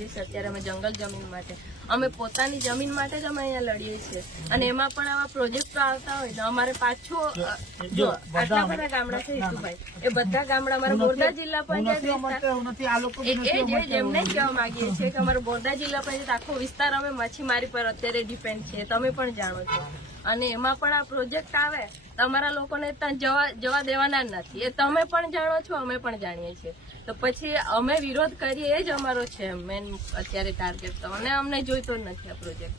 લડીએ છીએ અત્યારે અમે જંગલ જમીન માટે, અમે પોતાની જમીન માટે જ અમે અહીંયા લડીએ છીએ. અને એમાં પણ આવા પ્રોજેક્ટો આવતા હોય તો અમારે પાછું જો આટલા બધા ગામડા છે હિતુભાઈ, એ બધા ગામડા અમારા બોરદા જિલ્લા પંચાયત એમને જ કહેવા માંગીએ છીએ કે અમારો બોરદા જિલ્લા પંચાયત આખો વિસ્તાર અમે માછીમારી પર અત્યારે ડિપેન્ડ છીએ, તમે પણ જાણો છો. અને એમાં પણ આ પ્રોજેક્ટ આવે તમારા લોકોને ત્યાં જવા દેવાના જ નથી, એ તમે પણ જાણો છો, અમે પણ જાણીએ છીએ. તો પછી અમે વિરોધ કરીએ એ જ અમારો છે મેન અત્યારે ટાર્ગેટ. તો અને અમને જોઈતો જ નથી આ પ્રોજેક્ટ.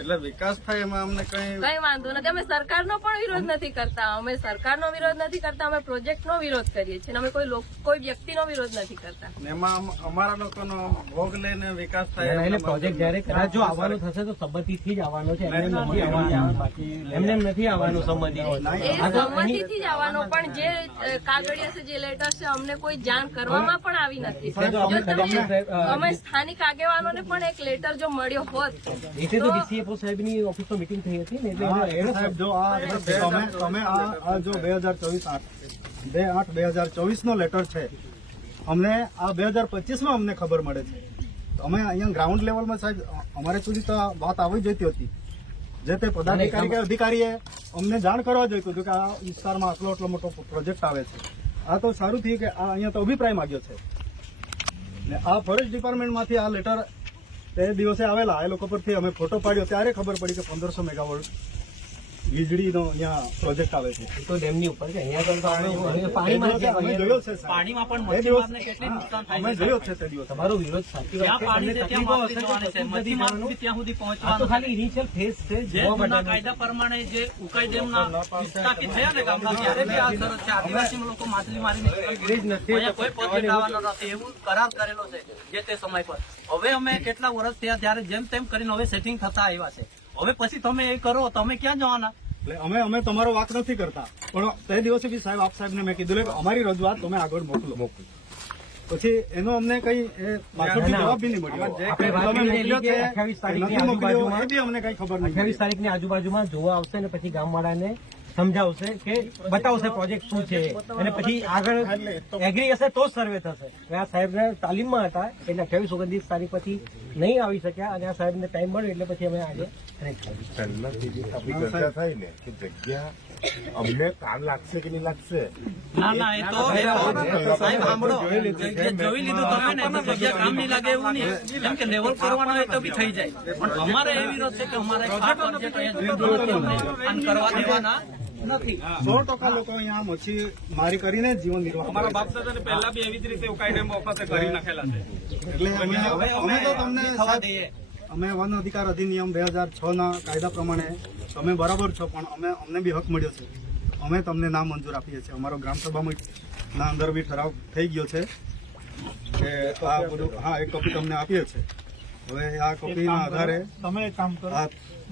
એટલે વિકાસ થાય એમાં અમને કઈ વાંધો નથી. અમે સરકારનો પણ વિરોધ નથી કરતા, અમે સરકારનો વિરોધ નથી કરતા, અમે પ્રોજેક્ટનો વિરોધ કરીએ છીએ. અમે કોઈ વ્યક્તિનો વિરોધ નથી કરતા. એમાં અમારા લોકોનો ભોગ લઈને વિકાસ થાય. પ્રોજેક્ટ જયારે કદાચ જો આવવાનો થશે તો સંમતિથી જ આવવાનો છે, એમને નથી આવવાનું સંમતિ. એ સંમતિથી જ આવવાનો, પણ જે કાગળિયા છે, જે લેટર છે, અમને કોઈ જાણ કરવામાં પણ આવી નથી. અમે સ્થાનિક આગેવાનોને પણ એક લેટર જો મળ્યો હોત તો સાહેબની ઓફિસમાં મીટિંગ થઈ હતી ને, સાહેબ જો તમે આ જો 2024 નો લેટર છે, અમને આ 2025 અમને ખબર મળે છે. અમે અહીંયા ગ્રાઉન્ડ લેવલમાં સાહેબ અમારે સુધી તો વાત આવી જતી હતી. જે તે પદાધિકારી કે અધિકારીએ અમને જાણ કરવા જોઈતું હતું કે આ વિસ્તારમાં આટલો મોટો પ્રોજેક્ટ આવે છે. આ તો સારું થયું કે આ અહીંયા તો અભિપ્રાય માંગ્યો છે ને આ ફોરેસ્ટ ડિપાર્ટમેન્ટમાંથી આ લેટર તે દિવસે આવેલા, એ લોકો પરથી અમે ફોટો પાડ્યો ત્યારે ખબર પડી કે 1500 મેગાવોલ્ટ વીજળીનો અહીંયા પ્રોજેક્ટ આવે છે. તો ડેમની ઉપર છે, અહીંયા અમે જોયો છે, પાણીમાં પણ મચ્છીમારને કેટલી નુકસાન થાય અમે જોયો છે તે દિવસે. તમારો વિરોધ સાચી વાત છે. પાણી છે ત્યાં વાપરી જવાનું છે, મચ્છીમાર ત્યાં સુધી પહોંચવાનું ખાલી ઇનિશિયલ ફેઝ છે. જે જૂના કાયદા પ્રમાણે જે ઉકાઈ ડેમના વિસ્તાર થયા ને ગામડા, ત્યારે બી આ શરત છે. આદિવાસી લોકો માછલી મારીને અહીંયા કોઈ પ્રોજેક્ટ આવવાનો નથી એવું કરાર કરેલો છે જે તે સમય પર. હવે અમે કેટલા વર્ષ થયા ત્યારે જેમ તેમ કરીને હવે સેટિંગ થતા આવ્યા છે. હવે પછી તમે એ કરો, તમે ક્યાં જવાના? એટલે અમે તમારો વાક નથી કરતા, પણ તે દિવસે બી સાહેબ આપ સાહેબને મેં કીધું કે અમારી રજૂઆત તમે આગળ મોકલો. પછી એનો અમને કઈ પાછળથી જવાબ બી નહીં મળ્યો. તમે મોકલ્યો છે નથી મોકલ્યો એ બી અમને કઈ ખબર નહીં. 28 તારીખની આજુબાજુમાં જોવા આવશે ને પછી ગામવાળાને સમજાવશે કે બતાવશે પ્રોજેક્ટ શું છે, અને પછી આગળ એગ્રી હશે તો જ સર્વે થશે. આ સાહેબ તાલીમમાં હતા એટલે 28-29 તારીખ પછી નહીં આવી શક્યા, અને આ સાહેબને ટાઈમ મળ્યો એટલે પછી અમે આજે ચર્ચા થાય ને કે જગ્યા અમને કામ લાગશે કે નહીં લાગશે. ના ના, એ તો સાહેબ સાંભળો, જોઈ લીધું તમે ને તો જગ્યા કામ નહીં લાગે એવું નહીં. કેમ કે લેવલ કરવાનું હોય તો બી થઈ જાય, પણ અમારે એ વિરોધ છે કે અમારે કરવા દેવાના નથી. 100% લોકો અહીંયા મચ્છી મારી કરીને જીવન નિર્વાહ કરે છે. અમારા બાપ દાદાને પહેલા બી એવી જ રીતે ઉકાઈ ડેમ વખતે કરી નાખેલા છે. એટલે અમે તો તમને અમે વન અધિકાર અધિનિયમ 2006 ના કાયદા પ્રમાણે તમે બરાબર છો, પણ અમને બી હક મળ્યો છે. અમે તમને નામ મંજૂર આપીએ છીએ. અમારો ગ્રામસભામાં ના અંદર બી ઠરાવ થઈ ગયો છે કે આ બધું એક કોપી તમને આપીએ છીએ. હવે આ કોપીના આધારે તમે એક કામ કરો,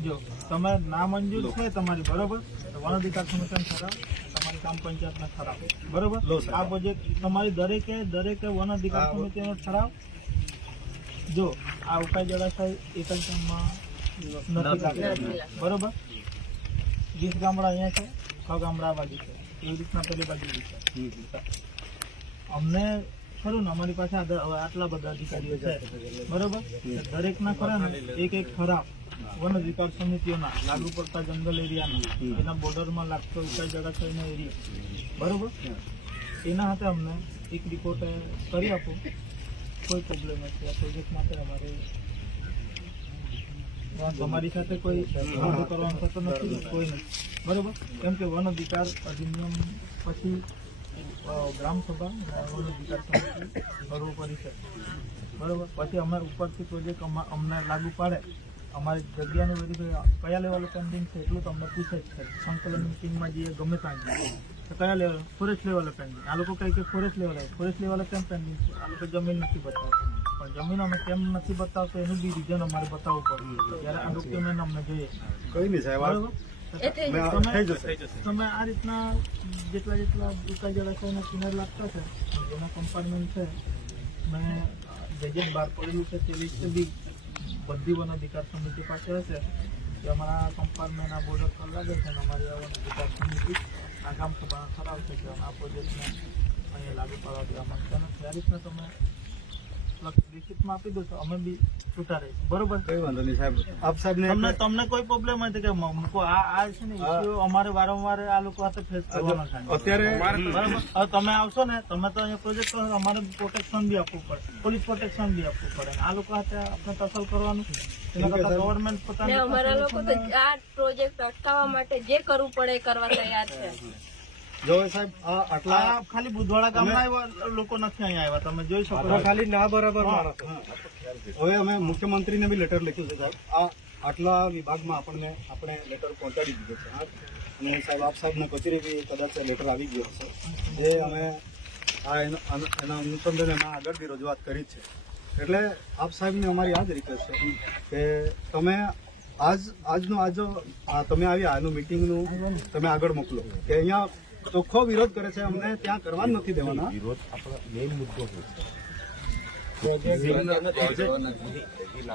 જો તમે નામંજૂર છે તમારી બરોબર, વન અધિકાર સમિતિનો ઠરાવ, તમારી ગ્રામ પંચાયતના ઠરાવ બરોબર, આ પ્રોજેક્ટ તમારી દરેકે વન અધિકાર સમિતિનો ઠરાવ. જો આ ઉકાઈ જળાશય એકલમાં નથી બરોબર, 20 ગામડા અહીંયા છે, 6 ગામડા આ બાજુ છે, એવી રીતના પેલી બાજુ છે. અમને ખરું ને અમારી પાસે આટલા બધા અધિકારીઓ છે બરોબર, દરેકના ખરા ને એક ઠરાવ વન અધિકાર સમિતિઓના લાગુ પડતા જંગલ એરિયાના, એના બોર્ડરમાં લાગતો ઉકાઈ જળાશયનો એરિયા બરોબર, એના હાથે અમને એક રિપોર્ટ કરી આપો. કોઈ પ્રોબ્લેમ નથી. આ પ્રોજેક્ટ માટે અમારે તમારી સાથે કોઈ કરવાનું થતો નથી, કોઈ નથી બરોબર. કેમ કે વન અધિકાર અધિનિયમ પછી ગ્રામસભા વન અધિકાર સમિતિ કરવું પરિષદ બરોબર, પછી અમે ઉપરથી પ્રોજેક્ટ અમને લાગુ પાડે, અમારી જગ્યાનું વેરીફાઈ કયા લેવલે પેન્ડિંગ છે એટલું તમને પૂછે જ છે. સંકલન મિટિંગમાં જઈએ ગમે ત્યાં જઈએ તો કયા લેવલ, ફોરેસ્ટ લેવલે પેન્ડિંગ. આ લોકો કહે કે ફોરેસ્ટ લેવલે કેમ પેન્ડિંગ છે? આ લોકો જમીન નથી બતાવતા, પણ જમીન અમે કેમ નથી બતાવતા એનું બી રીઝન અમારે બતાવવું પડે. ત્યારે આ ડોક્યુમેન્ટ અમને જોઈએ કઈ નહીં સાહેબ, બરોબર. તમે આ રીતના જેટલા ઉકાઈ જળાશયના કિનારે લાગતા છે, જેના કમ્પાર્ટમેન્ટ છે, મેં જગ્યા બહાર પડેલું છે તે લિસ્ટ બી બધી વન અધિકાર સમિતિ પાસે હશે કે અમારા કમ્પાર્ટમેન્ટ આ બોર્ડર પર લાગે છે, અને અમારી આ વન અધિકાર સમિતિ આ ગામ સભાના ઠરાવ છે કે આ પ્રોજેક્ટને અહીંયા લાગુ પાડવા દેવામાં નથી. આ રીતના તમે લિખિતમાં આપી દો તો અમે બી ઉતારે બરોબર. કઈ વાંધો નહીં સાહેબ. આપ સાહેબ તમને કોઈ પ્રોબ્લેમ હોય તો કે મૂકો આ છે ને ઇસ્યુ અમારે વારંવાર આ લોકો સાથે ફેસ કરવાનો થાય. અત્યારે બરાબર. હવે તમે આવશો ને તમે તો અહીંયા પ્રોજેક્ટ કરો અમારે પ્રોટેક્શન બી આપવું પડે, પોલીસ પ્રોટેક્શન બી આપવું પડે. આ લોકો સાથે આપણે ટસલ કરવાનું એના કરતા ગવર્મેન્ટ ને પોતાની અમારા લોકો તો આ પ્રોજેક્ટ અટકાવવા માટે જે કરવું પડે એ કરવા તૈયાર છે. જો સાહેબ આ આટલા આ ખાલી બુધવાડા ગામના આવ્યા લોકો નથી અહીંયા આવ્યા, તમે જોઈ શકો છો. ખાલી ના બરાબર માણસ હવે અમે મુખ્યમંત્રીને બી લેટર લખ્યું છે સાહેબ. આ આટલા વિભાગમાં આપણે લેટર પહોંચાડી દીધો છે. અને સાહેબ આપ સાહેબને કચેરી બી કદાચ લેટર આવી ગયો હશે. એ અમે એના અનુસંધાને એમાં આગળ બી રજૂઆત કરી છે. એટલે આપ સાહેબને અમારી આ જ રિક્વેસ્ટ છે કે તમે તમે આવી આનું મીટિંગનું તમે આગળ મોકલો કે અહીંયા ચોખ્ખો વિરોધ કરે છે, અમને ત્યાં કરવા જ નથી દેવાના. વિરોધ આપણો મેઇન મુદ્દો શું છે?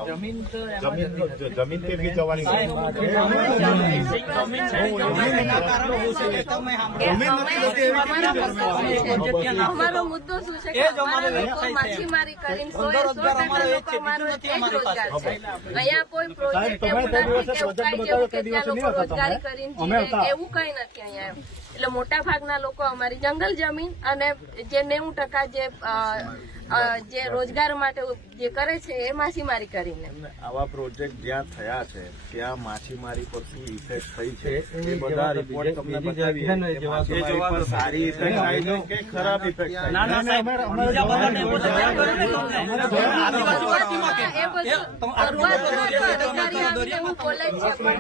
જમીન કેટલી જવાની છે? અમારો મુદ્દો શું છે કે અમારા લોકો માછીમારી કરીને 100% લોકો અમારો એ જ રોજગાર છે. અહીંયા કોઈ પ્રોજેક્ટ એવું નથી કે ઉકાઈ જેવું કે ત્યાં લોકો રોજગારી કરીને જીવે એવું કઈ નથી અહીંયા એમ. એટલે મોટા ભાગના લોકો અમારી જંગલ જમીન અને જે 90% જે રોજગાર માટે જે કરે છે એ માછીમારી કરીને. આવા પ્રોજેક્ટ જ્યાં થયા છે ત્યાં માછીમારી પર શું ઇફેક્ટ થઈ છે એ બધા રિપોર્ટ તમને બતાવીએ. માછીમારી પર સારી ઇફેક્ટ થાય છે કે ખરાબ ઇફેક્ટ થાય છે? ના ના સાહેબ, બીજા બધા ડેપો તૈયાર કર્યો ને તમને. શરૂઆતમાં એ બધું શરૂઆતમાં તો અધિકારી આવીને એવું બોલે જ છે પણ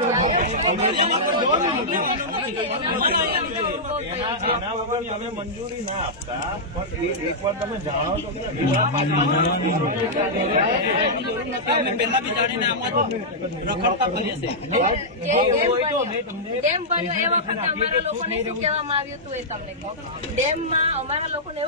એના વગર તમે મંજૂરી ના આપતા, પણ એકવાર તમે જાણો તો કે અમે પહેલા બી જાણીને આમાં રખડતા ફરીએ છીએ. ડેમ બન્યો એ વખતે અમારા લોકોને શું કહેવામાં આવ્યું હતું એ તમને કહું. ડેમમાં અમારા લોકોને એવું